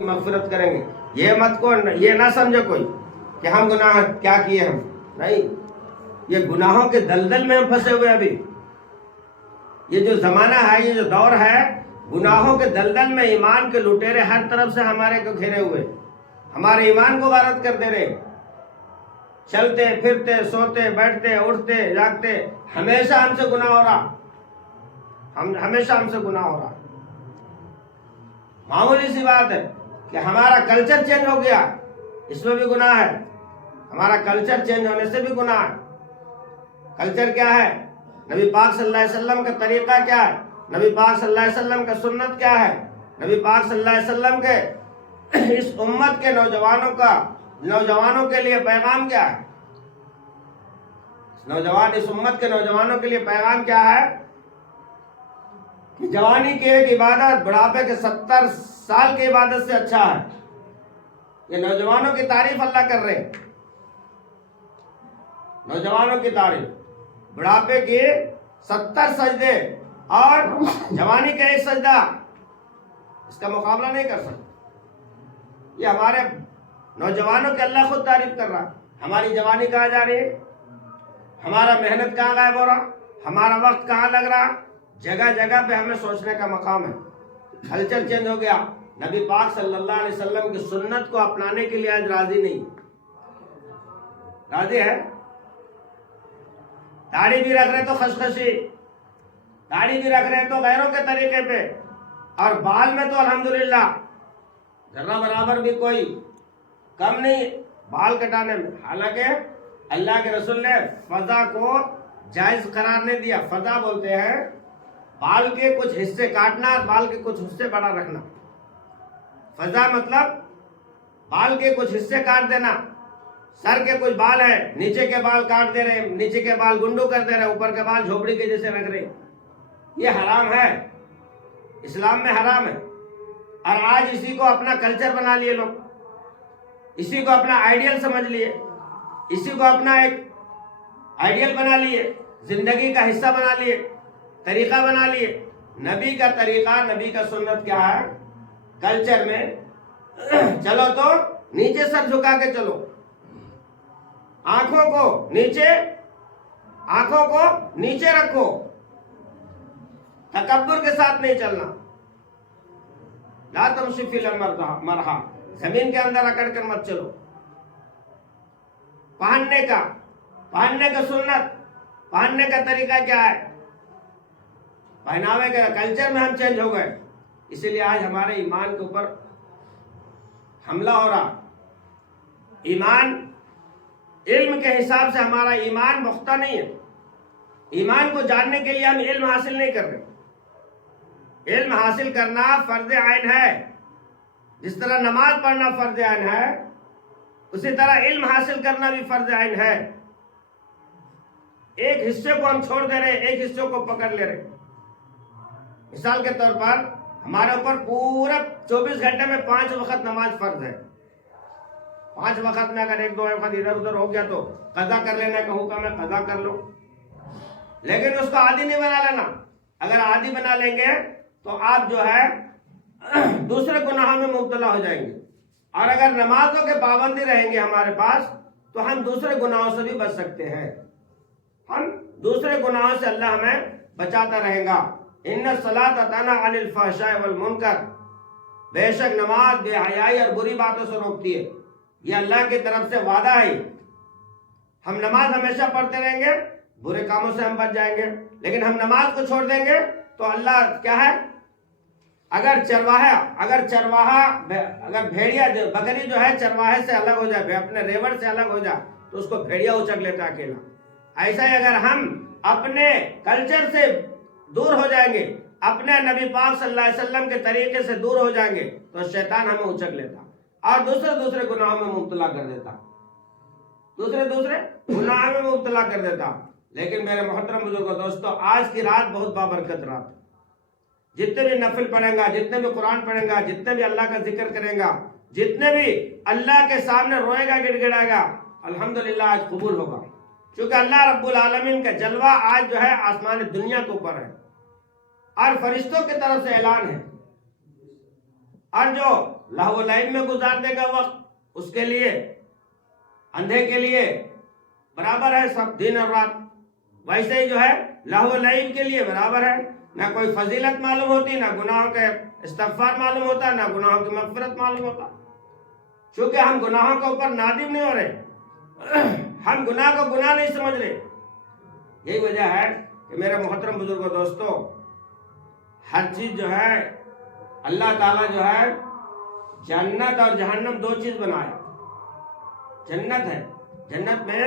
مغفرت کریں گے. یہ نہ سمجھے کوئی کہ ہم گناہ کیا کیے ہم نہیں. یہ گناہوں کے دلدل میں ہم پھنسے ہوئے. ابھی یہ جو زمانہ ہے، یہ جو دور ہے، گناہوں کے دلدل میں ایمان کے لٹیرے ہر طرف سے ہمارے کو گھیرے ہوئے، ہمارے ایمان کو غارت کر دے رہے. چلتے پھرتے سوتے بیٹھتے اٹھتے جاگتے ہمیشہ ہم سے گناہ ہو رہا. ہمیشہ ہم سے گناہ ہو رہا. معمولی سی بات ہے کہ ہمارا کلچر چینج ہو گیا، اس میں بھی گناہ ہے. ہمارا کلچر چینج ہونے سے بھی گناہ ہے. کلچر کیا ہے؟ نبی پاک صلی اللہ علیہ وسلم کا طریقہ کیا ہے؟ نبی پاک صلی اللہ علیہ وسلم کا سنت کیا ہے؟ نبی پاک صلی اللہ علیہ وسلم کے اس امت کے نوجوانوں کے لیے پیغام کیا ہے؟ اس امت کے نوجوانوں کے لیے پیغام کیا ہے؟ کہ جوانی کی ایک عبادت بڑھاپے کے 70 سال کی عبادت سے اچھا ہے. یہ نوجوانوں کی تعریف اللہ کر رہے ہیں. نوجوانوں کی تعریف، بڑھاپے کے 70 سجدے اور جوانی کا ایک سجدہ، اس کا مقابلہ نہیں کر سکتے. یہ ہمارے نوجوانوں کے اللہ خود تعریف کر رہا. ہماری جوانی کہاں جا رہی ہے؟ ہمارا محنت کہاں غائب ہو رہا؟ ہمارا وقت کہاں لگ رہا؟ جگہ جگہ پہ ہمیں سوچنے کا مقام ہے. کلچر چینج ہو گیا. نبی پاک صلی اللہ علیہ وسلم کی سنت کو اپنانے کے لیے آج راضی نہیں. راضی ہے؟ داڑھی بھی رکھ رہے تو خشخشی، داڑھی بھی رکھ رہے تو غیروں کے طریقے پہ، اور بال میں تو الحمدللہ ذرہ برابر بھی کوئی کم نہیں بال کٹانے میں. حالانکہ اللہ کے رسول نے فضا کو جائز قرار نہیں دیا. فضا بولتے ہیں بال کے کچھ حصے کاٹنا اور بال کے کچھ حصے بڑا رکھنا. فضا مطلب بال کے کچھ حصے کاٹ دینا. سر کے کچھ بال ہیں، نیچے کے بال کاٹ دے رہے، نیچے کے بال گنڈو کر دے رہے، اوپر کے بال جھوپڑی کے جیسے رکھ رہے. یہ حرام ہے، اسلام میں حرام ہے. اور آج اسی کو اپنا کلچر بنا لیے لوگ، اسی کو اپنا آئیڈیل سمجھ لیے، اسی کو اپنا ایک آئیڈیل بنا لیے، زندگی کا حصہ بنا لیے، طریقہ بنا لیے. نبی کا طریقہ، نبی کا سنت کیا ہے؟ کلچر میں چلو تو نیچے سر جھکا کے چلو، آنکھوں کو نیچے رکھو، تکبر کے ساتھ نہیں چلنا. لا تمشوا فی الارض مرحا، زمین کے اندر اکڑ کر مت چلو. پہننے کا سنت، پہننے کا طریقہ کیا ہے؟ پہناوے کا کلچر میں ہم چینج ہو گئے. اسی لیے آج ہمارے ایمان کے اوپر حملہ ہو رہا. ایمان، علم کے حساب سے ہمارا ایمان پختہ نہیں ہے. ایمان کو جاننے کے لیے ہم علم حاصل نہیں کر رہے. علم حاصل کرنا فرض عین ہے. جس طرح نماز پڑھنا فرض عین ہے، اسی طرح علم حاصل کرنا بھی فرض عین ہے. ایک حصے کو ہم چھوڑ دے رہے، ایک حصے کو پکڑ لے رہے. مثال کے طور پر ہمارے اوپر پورا 24 گھنٹے میں 5 وقت نماز فرض ہے. 5 وقت میں اگر 1-2 وقت ادھر ادھر ہو گیا تو قضا کر لینے کا حکم ہے، قضا کر لو. لیکن اس کو عادی نہیں بنا لینا. اگر عادی بنا لیں گے تو آپ جو ہے دوسرے گناہوں میں مبتلا ہو جائیں گے. اور اگر نمازوں کے پابندی رہیں گے ہمارے پاس تو ہم دوسرے گناہوں سے بھی بچ سکتے ہیں. ہم دوسرے گناہوں سے اللہ ہمیں بچاتا رہے گا. ان الصلاۃ تنہی عن الفحشاء والمنکر، بے شک نماز بے حیائی اور بری باتوں سے روکتی ہے. یہ اللہ کی طرف سے وعدہ ہے. ہم نماز ہمیشہ پڑھتے رہیں گے، برے کاموں سے ہم بچ جائیں گے. لیکن ہم نماز کو چھوڑ دیں گے تو اللہ کیا ہے؟ اگر بھیڑیا بکری جو ہے چرواہے سے الگ ہو جائے، اپنے ریوڑ سے الگ ہو جائے تو اس کو بھیڑیا اچک لیتا ہے اکیلا. ایسا ہی اگر ہم اپنے کلچر سے دور ہو جائیں گے، اپنے نبی پاک صلی اللہ علیہ وسلم کے طریقے سے دور ہو جائیں گے تو شیطان ہمیں اچک لیتا اور دوسرے گناہوں میں مبتلا کر دیتا. لیکن میرے محترم بزرگوں دوستو، آج کی رات بہت بابرکت رات. جتنے بھی نفل پڑھیں گا، جتنے بھی قرآن پڑھیں گا، جتنے بھی اللہ کا ذکر کریں گا، جتنے بھی اللہ کے سامنے روئے گا، گڑ گڑائے گا، الحمدللہ آج قبول ہوگا. کیونکہ اللہ رب العالمین کا جلوہ آج جو ہے آسمان دنیا کے اوپر ہے اور فرشتوں کی طرف سے اعلان ہے. اور جو لہو لعب میں گزار دے گا وقت، اس کے لیے اندھے کے لیے برابر ہے سب دن اور رات، ویسے ہی جو ہے لہو لعب کے لیے برابر ہے، نہ کوئی فضیلت معلوم ہوتی، نہ گناہوں کے استغفار معلوم ہوتا، نہ گناہوں کی مغفرت معلوم ہوتا، چونکہ ہم گناہوں کے اوپر نادم نہیں ہو رہے، ہم گناہ کو گناہ نہیں سمجھ رہے۔ یہی وجہ ہے کہ میرے محترم بزرگوں دوستو، ہر چیز جو ہے اللہ تعالیٰ جو ہے جنت اور جہنم دو چیز بنایا۔ جنت ہے، جنت میں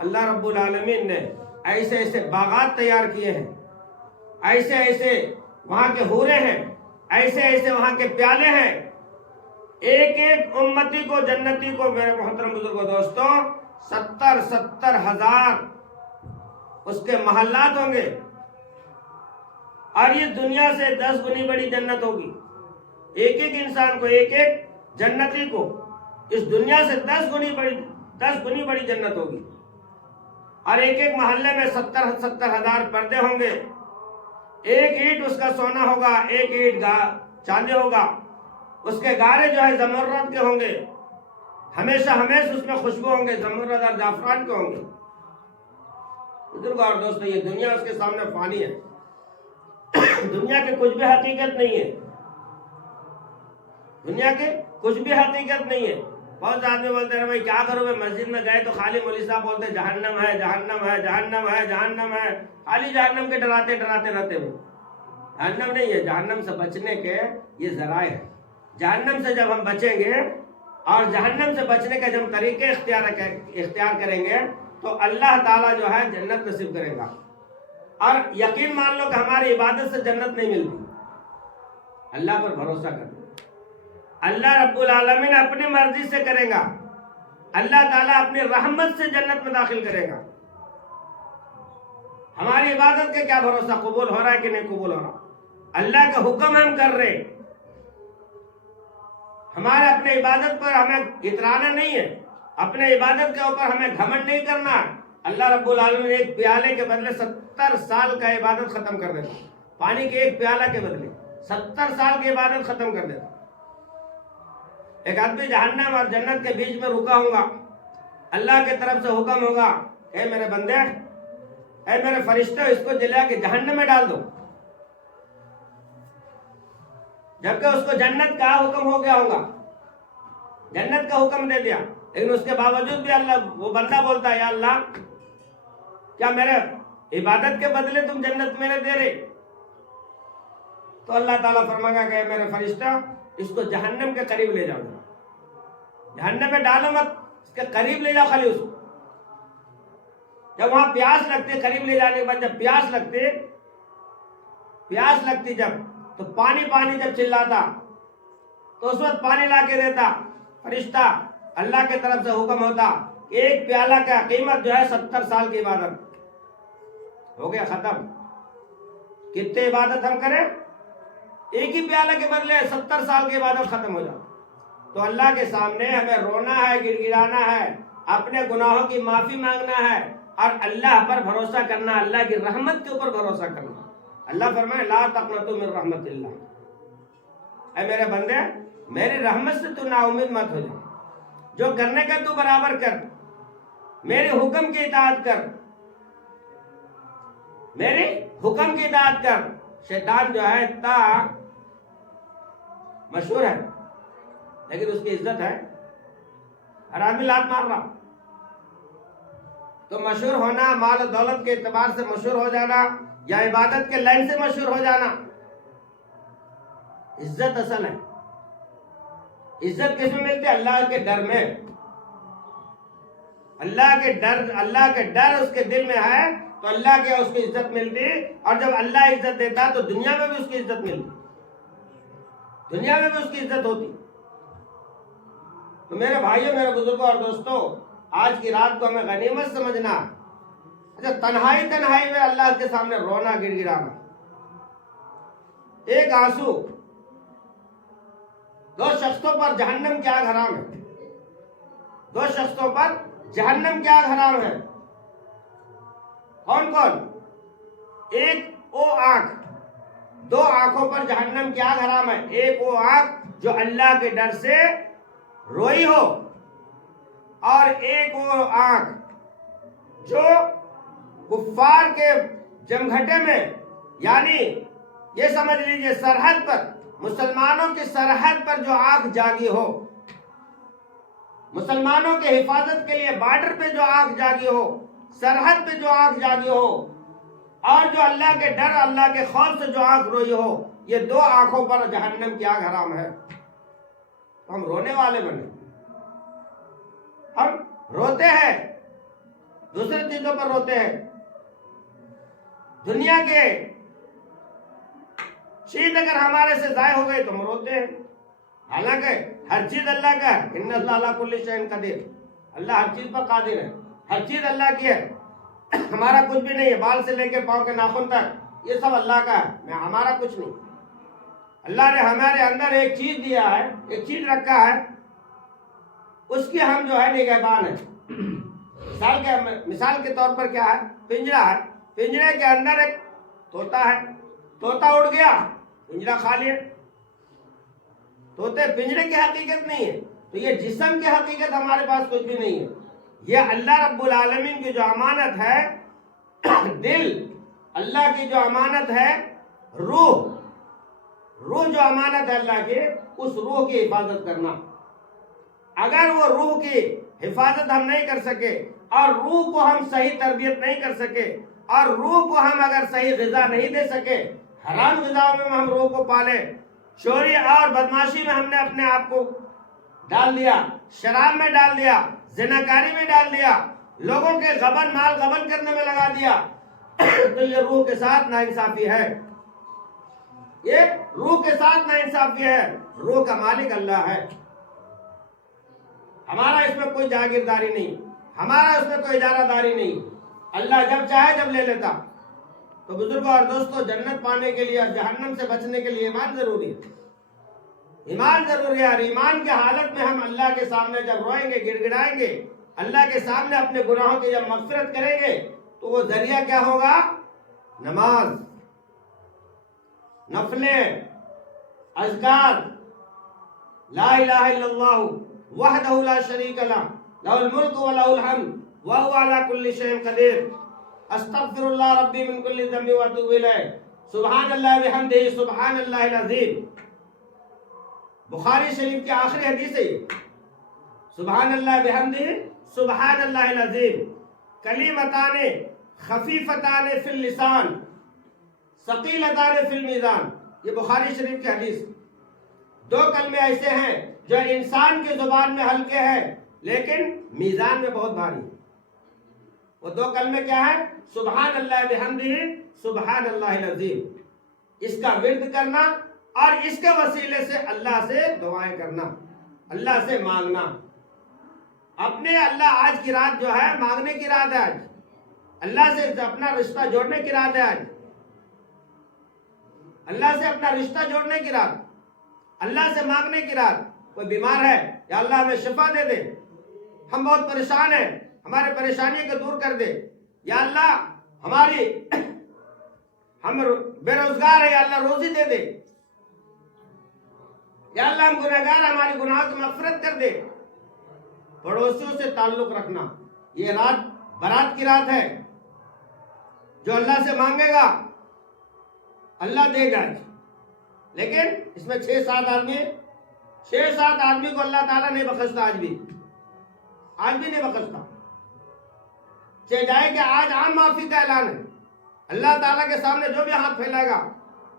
اللہ رب العالمین نے ایسے ایسے باغات تیار کیے ہیں، ایسے ایسے وہاں کے حوریں ہیں، ایسے ایسے وہاں کے پیالے ہیں، ایک ایک امتی کو جنتی کو میرے محترم بزرگوں دوستوں 70,000 اس کے محلات ہوں گے، اور یہ دنیا سے 10 گنی بڑی جنت ہوگی۔ ایک ایک انسان کو، ایک ایک جنتی کو اس دنیا سے 10 گنی بڑی جنت ہوگی، اور ایک ایک محلے میں 70,000 پردے ہوں گے، ایک اینٹ اس کا سونا ہوگا، ایک اینٹ چاندی ہوگا، اس کے گارے جو ہے زمرد کے ہوں گے، ہمیشہ اس میں خوشبو ہوں گے، زمرد اور زعفران کے ہوں گے۔ بزرگوں اور دوستو، یہ دنیا اس کے سامنے فانی ہے، دنیا کے کچھ بھی حقیقت نہیں ہے، دنیا کے کچھ بھی حقیقت نہیں ہے۔ بہت آدمی بولتے ہیں بھائی کیا کروں، میں مسجد میں گئے تو خالی مولوی صاحب بولتے جہنم ہے جہنم ہے جہنم ہے جہنم ہے، خالی جہنم کے ڈراتے رہتے ہوئے۔ جہنم نہیں ہے، جہنم سے بچنے کے یہ ذرائع ہے۔ جہنم سے جب ہم بچیں گے اور جہنم سے بچنے کے جب طریقے اختیار کریں گے تو اللہ تعالیٰ جو ہے جنت نصیب کرے گا۔ اور یقین مان لو کہ ہماری عبادت سے جنت نہیں ملتی، اللہ پر بھروسہ کر دو، اللہ رب العالمین اپنی مرضی سے کرے گا، اللہ تعالیٰ اپنی رحمت سے جنت میں داخل کرے گا۔ ہماری عبادت کے کیا بھروسہ، قبول ہو رہا ہے کہ نہیں قبول ہو رہا؟ اللہ کا حکم ہم کر رہے، ہمارے اپنے عبادت پر ہمیں اترانا نہیں ہے، اپنے عبادت کے اوپر ہمیں گھمنڈ نہیں کرنا۔ اللہ رب العالمین ایک پیالے کے بدلے 70 سال کا عبادت ختم کر دیتا، پانی کے ایک پیالہ کے بدلے 70 سال کی عبادت ختم کر دیتا۔ ایک آدمی جہنم اور جنت کے بیچ میں رکا ہوگا، اللہ کی طرف سے حکم ہوگا، اے میرے بندے، اے میرے فرشتے، اس کو جلا کے جہنم میں ڈال دو، جبکہ اس کو جنت کا حکم ہو گیا ہوگا، جنت کا حکم دے دیا، لیکن اس کے باوجود بھی اللہ وہ بندہ بولتا ہے یا اللہ کیا میرے عبادت کے بدلے تم جنت میرے دے رہے؟ تو اللہ تعالیٰ فرمائے گا کہ میرے فرشتہ اس کو جہنم کے قریب لے جاؤ، جہنم میں ڈالو مت، اس کے قریب لے جاؤ خالی اس کو۔ جب وہاں پیاس لگتی، قریب لے جانے کے بعد جب پیاس لگتی جب تو پانی جب چلاتا تو اس وقت پانی لا کے دیتا فرشتہ، اللہ کی طرف سے حکم ہوتا ایک پیالہ کا قیمت جو ہے 70 سال کی عبادت ہو گیا ختم۔ کتنے عبادت ہم کریں، ایک ہی پیالہ کے بدلے 70 سال کی عبادت ختم ہو جاتا۔ تو اللہ کے سامنے ہمیں رونا ہے، گڑ گڑانا ہے، اپنے گناہوں کی معافی مانگنا ہے، اور اللہ پر بھروسہ کرنا، اللہ کی رحمت کے اوپر بھروسہ کرنا۔ اللہ فرمائے لا تقنطوا من رحمت اللہ، اے میرے بندے میری رحمت سے تو نا امید مت ہو جائے، جو کرنے کا تو برابر کر، میرے حکم کی اطاعت کر، میرے حکم کی اطاعت کر۔ شیطان جو ہے اتنا مشہور ہے لیکن اس کی عزت ہے، ہر آدمی لات مار رہا۔ تو مشہور ہونا، مال و دولت کے اعتبار سے مشہور ہو جانا، یا عبادت کے لائن سے مشہور ہو جانا، عزت اصل ہے۔ عزت کس میں ملتی ہے؟ اللہ کے ڈر میں۔ اللہ کے ڈر اس کے دل میں ہے تو اللہ کے اس کی عزت ملتی، اور جب اللہ عزت دیتا تو دنیا میں بھی اس کی عزت ملتی، دنیا میں بھی اس کی عزت ہوتی۔ تو میرے بھائیوں، میرے بزرگوں اور دوستوں، آج کی رات کو ہمیں غنیمت سمجھنا۔ اچھا، تنہائی میں اللہ کے سامنے رونا، گڑ گڑانا، ایک آنسو، دو شخصوں پر جہنم کی آگ حرام ہے، دو شخصوں پر جہنم کی آگ حرام ہے۔ کون کون؟ ایک وہ آنکھ، دو آنکھوں پر جہنم کی آگ حرام ہے، ایک وہ آنکھ جو اللہ کے ڈر سے روئی ہو، اور ایک وہ آنکھ جو کفار کے جمگھٹے میں، یعنی یہ سمجھ لیجئے سرحد پر، مسلمانوں کی سرحد پر جو آنکھ جاگی ہو، مسلمانوں کے حفاظت کے لیے بارڈر پہ جو آنکھ جاگی ہو، سرحد پہ جو آنکھ جاگی ہو، اور جو اللہ کے ڈر، اللہ کے خوف سے جو آنکھ روئی ہو، یہ دو آنکھوں پر جہنم کی آگ حرام ہے۔ تو ہم رونے والے بنے، ہم روتے ہیں، دوسرے چیزوں پر روتے ہیں، دنیا کے چیز اگر ہمارے سے ضائع ہو گئی تو ہم روتے ہیں، حالانکہ ہر چیز اللہ کا ہے۔ ان اللہ علی کل شیء قدیر، اللہ ہر چیز پر قادر ہے، ہر چیز اللہ کی ہے، ہمارا کچھ بھی نہیں ہے، بال سے لے کے پاؤں کے ناخن تک یہ سب اللہ کا ہے، ہمارا کچھ نہیں۔ اللہ نے ہمارے اندر ایک چیز دیا ہے، ایک چیز رکھا ہے، اس کی ہم جو ہے نگہبان ہے۔ مثال کے طور پر کیا ہے، پنجرا ہے، پنجرے کے اندر ایک طوطا ہے، طوطا اڑ گیا، پنجرا کھا لیا، طوطے پنجرے کی حقیقت نہیں ہے، تو یہ جسم کی حقیقت ہمارے پاس کچھ بھی نہیں ہے۔ یہ اللہ رب العالمین کی جو امانت ہے، دل اللہ کی جو امانت ہے، روح جو امانت ہے اللہ کی، اس روح کی حفاظت کرنا۔ اگر وہ روح کی حفاظت ہم نہیں کر سکے، اور روح کو ہم صحیح تربیت نہیں کر سکے، اور روح کو ہم اگر صحیح غذا نہیں دے سکے، حرام غذاؤں میں ہم روح کو پالے، چوری اور بدماشی میں ہم نے اپنے آپ کو ڈال دیا، شراب میں ڈال دیا، زناکاری میں ڈال دیا، لوگوں کے مال غبن کرنے میں لگا دیا، تو یہ روح کے ساتھ ناانصافی ہے، یہ روح کے ساتھ ناانصافی ہے۔ روح کا مالک اللہ ہے، ہمارا اس میں کوئی جاگیرداری نہیں، ہمارا اس میں کوئی اجارہ داری نہیں، اللہ جب چاہے جب لے لیتا۔ تو بزرگوں اور دوستوں، جنت پانے کے لیے اور جہنم سے بچنے کے لیے ایمان ضروری ہے، ایمان ضروری ہے۔ اور ایمان کے حالت میں ہم اللہ کے سامنے جب روئیں گے، گڑ گڑائیں گے، اللہ کے سامنے اپنے گناہوں کی جب مغفرت کریں گے، تو وہ ذریعہ کیا ہوگا؟ نماز، نفلیں، اذکار، لا الہ الا اللہ وحدہ لا شریک لہ، لہ الملک و لہ الحمد وہو علی کل شیء قدیر، استغفر اللہ ربی من کل ذنب واتوب الیہ، سبحان اللہ بحمدہ، سبحان اللہ العظیم۔ بخاری شریف کی آخری حدیث ہے یہ، سبحان اللہ بحمدہ، سبحان اللہ العظیم، کلمتان خفیفتان فی اللسان ثقیلتان فی المیزان۔ یہ بخاری شریف کی حدیث، دو کلمے ایسے ہیں جو انسان کی زبان میں ہلکے ہیں لیکن میزان میں بہت بھاری۔ وہ دو کلمے کیا ہیں؟ سبحان اللہ بحمدہ، سبحان اللہ العظیم۔ اس کا ورد کرنا اور اس کے وسیلے سے اللہ سے دعائیں کرنا، اللہ سے مانگنا۔ اپنے اللہ آج کی رات جو ہے مانگنے کی رات ہے، آج اللہ سے اپنا رشتہ جوڑنے کی رات ہے، آج اللہ سے اپنا رشتہ جوڑنے کی رات، اللہ سے مانگنے کی رات۔ کوئی بیمار ہے، یا اللہ ہمیں شفا دے دے، ہم بہت پریشان ہیں، ہمارے پریشانی کو دور کر دے، یا اللہ ہم بے روزگار ہیں، یا اللہ روزی دے دے، یا اللہ ہم گناہگار، ہماری گناہوں کی مغفرت کر دے۔ پڑوسیوں سے تعلق رکھنا، یہ رات برات کی رات ہے، جو اللہ سے مانگے گا اللہ دے گا۔ لیکن اس میں 6-7 آدمی کو اللہ تعالیٰ نہیں بخشتا، آج بھی نہیں بخشتا۔ چاہے جائے کہ آج عام معافی کا اعلان ہے، اللہ تعالیٰ کے سامنے جو بھی ہاتھ پھیلائے گا،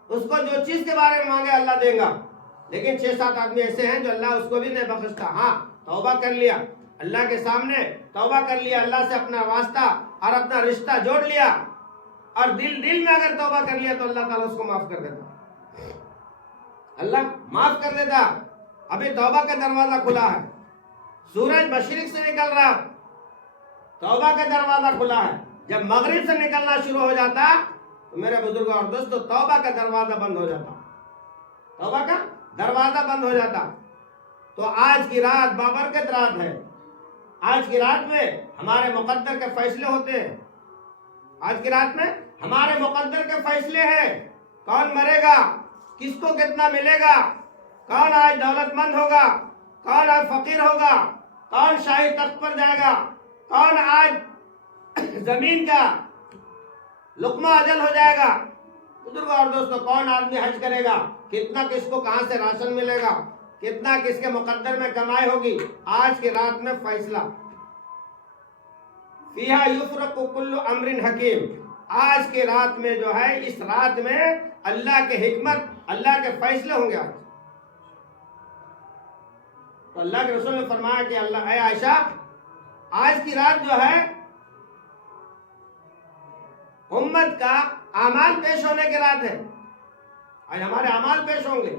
اس کو جو چیز کے بارے میں مانگے اللہ دے گا۔ لیکن 6-7 آدمی ایسے ہیں جو اللہ اس کو بھی نہیں بخشتا۔ ہاں، توبہ کر لیا، اللہ کے سامنے توبہ کر لیا، اللہ سے اپنا واسطہ اور اپنا رشتہ جوڑ لیا، اور دل میں اگر توبہ کر لیا تو اللہ تعالیٰ اس کو معاف کر دیتا، اللہ معاف کر دیتا۔ ابھی توبہ کا دروازہ کھلا ہے، سورج مشرق سے نکل رہا، توبہ کا دروازہ کھلا ہے۔ جب مغرب سے نکلنا شروع ہو جاتا تو میرے بزرگوں اور دوستوں، توبہ کا دروازہ بند ہو جاتا، توبہ کا دروازہ بند ہو جاتا۔ تو آج کی رات بابرکت رات ہے، آج کی رات میں ہمارے مقدر کے فیصلے ہوتے ہیں، آج کی رات میں ہمارے مقدر کے فیصلے ہیں، کون مرے گا، کس کو کتنا ملے گا، کون آج دولت مند ہوگا، کون آج فقیر ہوگا، کون شاہی تخت پر جائے گا، کون آج زمین کا لقمہ اجل ہو جائے گا۔ بزرگ اور دوستو، کون آدمی حج کرے گا، کتنا کس کو کہاں سے راشن ملے گا، کتنا کس کے مقدر میں کمائی ہوگی، آج کی رات میں فیصلہ۔ فیہا یفرق کل امر حکیم، آج کی رات میں جو ہے، اس رات میں اللہ کے حکمت، اللہ کے فیصلے ہوں گے آج۔ تو اللہ کے رسول نے فرمایا کہ اللہ، اے عائشہ، آج کی رات جو ہے امت کا اعمال پیش ہونے کی رات ہے۔ آج ہمارے اعمال پیش ہوں گے،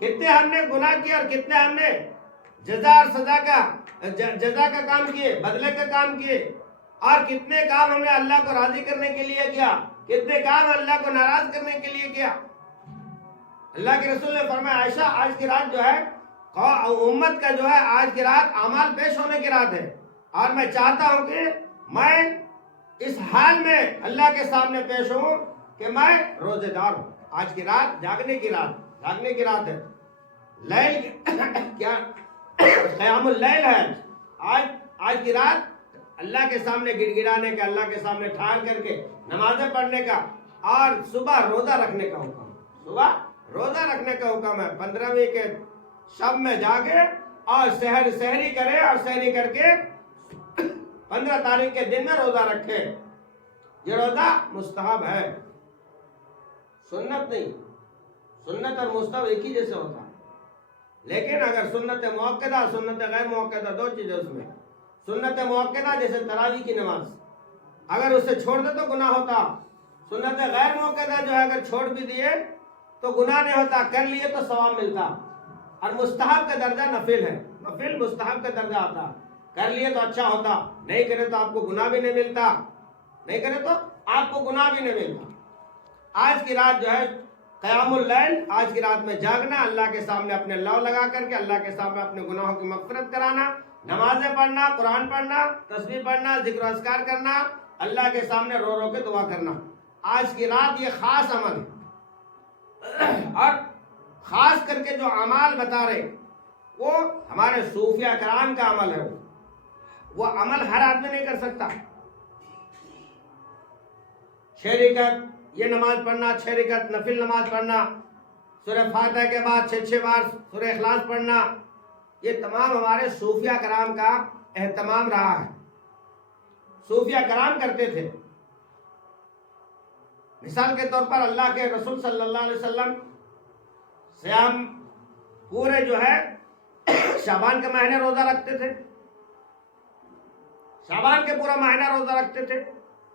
کتنے ہم نے گناہ کیے اور کتنے ہم نے جزا اور سزا کا کام کیے، بدلے کا کام کیے، اور کتنے کام ہم نے اللہ کو راضی کرنے کے لیے کیا، کتنے کام اللہ کو ناراض کرنے کے لیے کیا۔ اللہ کے رسول نے فرمایا عائشہ، آج کی رات جو ہے امت کا جو ہے، آج کی رات اعمال پیش ہونے کی رات ہے، اور میں چاہتا ہوں کہ میں اس حال میں اللہ کے سامنے پیش ہوں کہ میں روزے دار ہوں۔ آج کی رات جاگنے کی رات ہے۔ لیل کیا قیام اللیل ہے آج کی رات، اللہ کے سامنے گڑ گڑانے کا، اللہ کے سامنے ٹھہر کر کے نمازیں پڑھنے کا، اور صبح روزہ رکھنے کا حکم ہے۔ 15ویں کے شب میں جاگے اور سحری کرے، اور سحری کر کے 15 تاریخ کے دن میں روزہ رکھے۔ یہ روزہ مستحب ہے، سنت نہیں۔ سنت اور مستحب ایک ہی جیسے ہوتا ہے، لیکن اگر سنت مؤکدہ، سنت غیر مؤکدہ، دو چیزیں اس میں۔ سنت مؤکدہ جیسے تراویح کی نماز، اگر اسے چھوڑ دے تو گناہ ہوتا۔ سنت غیر مؤکدہ جو ہے، اگر چھوڑ بھی دیے تو گناہ نہیں ہوتا، کر لیے تو ثواب ملتا۔ اور مستحب کا درجہ نفل ہے، نفل مستحب کا درجہ آتا، کر لیے تو اچھا ہوتا، نہیں کرے تو آپ کو گناہ بھی نہیں ملتا، آج کی رات جو ہے قیام اللیل، آج کی رات میں جاگنا، اللہ کے سامنے اپنے لو لگا کر کے اللہ کے سامنے اپنے گناہوں کی مغفرت کرانا، نمازیں پڑھنا، قرآن پڑھنا، تسبیح پڑھنا، ذکر و اذکار کرنا، اللہ کے سامنے رو رو کے دعا کرنا۔ آج کی رات یہ خاص عمل ہے، اور خاص کر کے جو اعمال بتا رہے وہ ہمارے صوفیہ کرام کا عمل ہے۔ وہ عمل ہر آدمی نہیں کر سکتا۔ 6 رکعت یہ نماز پڑھنا، 6 رکعت نفل نماز پڑھنا، سورہ فاتحہ کے بعد 6 بار سورہ اخلاص پڑھنا، یہ تمام ہمارے صوفیہ کرام کا اہتمام رہا ہے، صوفیہ کرام کرتے تھے۔ مثال کے طور پر اللہ کے رسول صلی اللہ علیہ وسلم صیام پورے جو ہے شعبان کے مہینے روزہ رکھتے تھے، شعبان کے پورا مہینہ روزہ رکھتے تھے،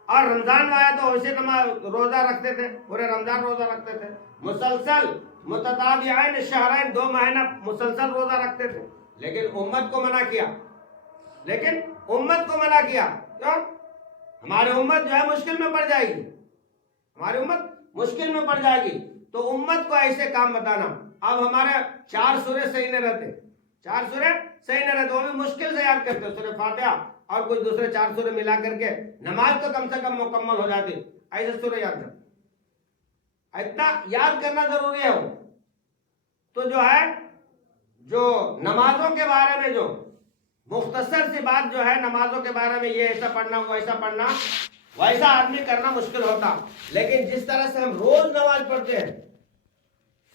اور رمضان میں آیا تو ویسے روزہ رکھتے تھے، پورے رمضان روزہ رکھتے تھے، مسلسل متتابعین شہرین 2 مہینہ مسلسل روزہ رکھتے تھے۔ لیکن امت کو منع کیا، کیوں؟ ہماری امت جو ہے مشکل میں پڑ جائے گی، تو امت کو ایسے کام بتانا۔ اب ہمارے 4 سورے صحیح نہیں رہتے، وہ بھی مشکل سے یاد کرتے، سورہ فاتحہ اور کچھ دوسرے 4 سورے ملا کر کے نماز تو کم سے کم مکمل ہو جاتی، ایسے سورے یاد کرتے، اتنا یاد کرنا ضروری ہے۔ وہ تو جو نمازوں کے بارے میں جو مختصر سی بات جو ہے، نمازوں کے بارے میں یہ ایسا پڑھنا، وہ ایسا پڑھنا، ویسا آدمی کرنا مشکل ہوتا۔ لیکن جس طرح سے ہم روز نماز پڑھتے ہیں،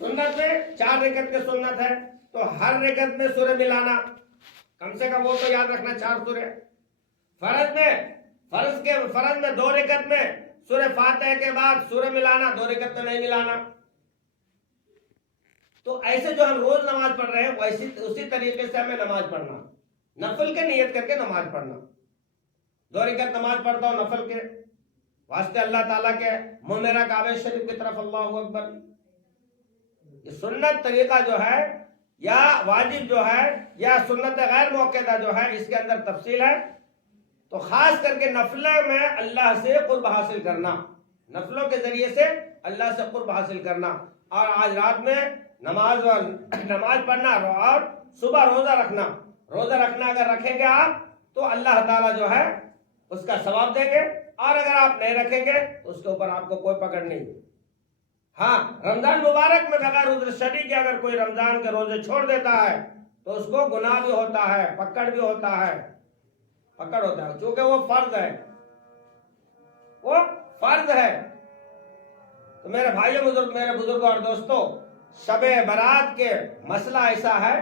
سنت میں 4 رکعت کے سنت ہے، تو ہر رکعت میں سورہ ملانا، کم سے کم وہ تو یاد رکھنا 4 سورے۔ فرض میں 2 رکعت میں سورہ فاتحہ کے بعد سورہ ملانا، 2 رکعت میں نہیں ملانا۔ تو ایسے جو ہم روز نماز پڑھ رہے ہیں، اسی طریقے سے ہمیں نماز پڑھنا، نفل کے نیت کر کے نماز پڑھنا۔ 2 رکعت نماز پڑھتا ہوں نفل کے واسطے، اللہ تعالیٰ کے منہ میرا کعبہ شریف کی طرف، اللہ اکبر۔ یہ سنت طریقہ جو ہے، یا واجب جو ہے، یا سنت غیر موقعہ جو ہے، اس کے اندر تفصیل ہے۔ تو خاص کر کے نفلوں میں اللہ سے قرب حاصل کرنا، نفلوں کے ذریعے سے اللہ سے قرب حاصل کرنا، اور آج رات میں نماز پڑھنا، اور صبح روزہ رکھنا اگر رکھیں گے آپ تو اللہ تعالیٰ جو ہے اس کا ثواب دیں گے، اور اگر آپ نہیں رکھیں گے تو اس کے اوپر آپ کو کوئی پکڑ نہیں۔ ہاں رمضان مبارک میں بغیر عذر شرعی کے اگر کوئی رمضان کے روزے چھوڑ دیتا ہے تو اس کو گناہ بھی ہوتا ہے، پکڑ بھی ہوتا ہے، پکڑ ہوتا ہے، چونکہ وہ فرض ہے، وہ فرض ہے۔ تو میرے بھائیوں بزرگ، میرے بزرگوں اور دوستوں، شب برات کے مسئلہ ایسا ہے